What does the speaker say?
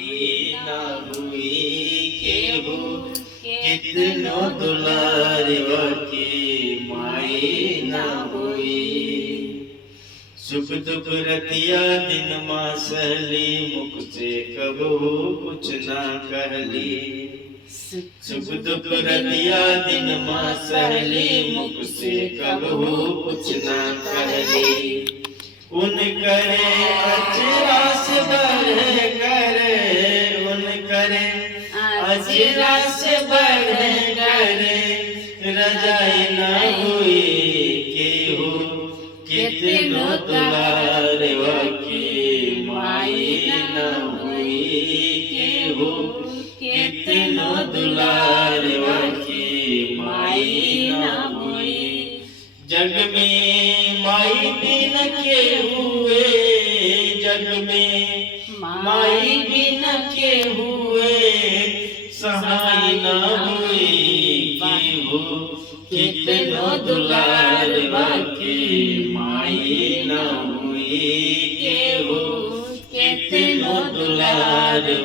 माई ना हुई केहू कितनो दुलारवा की माई ना हुई। सुख दुख रतिया दिन माँ सहली मुख से कबू कुछ ना कहली। सुख दुख रतिया दिन माँ सहली मुख से कबू कुछ ना कहली। उन करे अचरा से बढ़ करे उन करे अचरा से बढ़ करे रजाई न हुई केहू कितनो दुलारवा की माई न हुई केहू कितनो दुलारवा की माई न हुई। जग में माई बिन के हुए जग में माई बिन के हुए सहाय न हुई केहू कितनो दुलारवा की माई न हुई केहू कितनो दुलार।